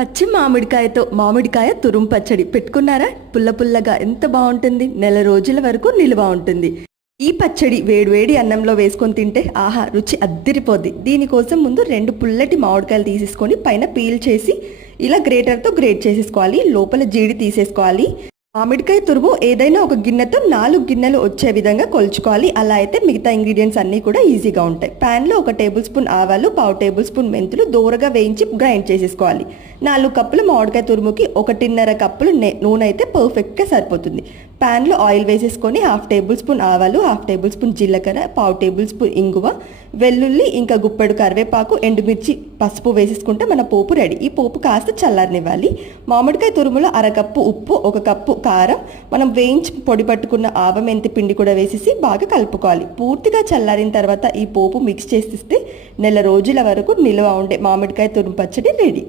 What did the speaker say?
పచ్చి మామిడికాయతో మామిడికాయ తురుము పచ్చడి పెట్టుకున్నారా? పుల్ల పుల్లగా ఎంత బాగుంటుంది? నెల రోజుల వరకు నిలువ ఉంటుంది. ఈ పచ్చడి వేడివేడి అన్నంలో వేసుకొని తింటే ఆహా రుచి అద్దిరిపోద్ది. దీనికోసం ముందు రెండు పుల్లటి మామిడికాయలు తీసేసుకొని పైన పీల్ చేసి ఇలా గ్రేటర్తో గ్రేట్ చేసేసుకోవాలి. లోపల జీడి తీసేసుకోవాలి. మామిడికాయ తురుము ఏదైనా ఒక గిన్నెతో నాలుగు గిన్నెలు వచ్చే విధంగా కొలుచుకోవాలి. అలా అయితే మిగతా ఇంగ్రీడియంట్స్ అన్నీ కూడా ఈజీగా ఉంటాయి. ప్యాన్లో ఒక టేబుల్ స్పూన్ ఆవాలు పావు టేబుల్ స్పూన్ మెంతులు దూరగా వేయించి గ్రైండ్ చేసేసుకోవాలి. నాలుగు కప్పులు మామిడికాయ తురుముకి ఒకటిన్నర కప్పులు నే- నూనె అయితే పర్ఫెక్ట్గా సరిపోతుంది. ప్యాన్లో ఆయిల్ వేసేసుకొని హాఫ్ టేబుల్ స్పూన్ ఆవాలు హాఫ్ టేబుల్ స్పూన్ జీలకర్ర పావు టేబుల్ స్పూన్ ఇంగువ వెల్లుల్లి ఇంకా గుప్పెడు కరివేపాకు ఎండుమిర్చి పసుపు వేసేసుకుంటే మన పోపు రెడీ. ఈ పోపు కాస్త చల్లారనివ్వాలి. మామిడికాయ తురుములో అరకప్పు ఉప్పు ఒక కప్పు కారం మనం వేయించి పొడి పట్టుకున్న ఆవ మెంతి పిండి కూడా వేసేసి బాగా కలుపుకోవాలి. పూర్తిగా చల్లారిన తర్వాత ఈ పోపు మిక్స్ చేసిస్తే నెల రోజుల వరకు నిల్వ ఉండే మామిడికాయ తురుము పచ్చడి రెడీ.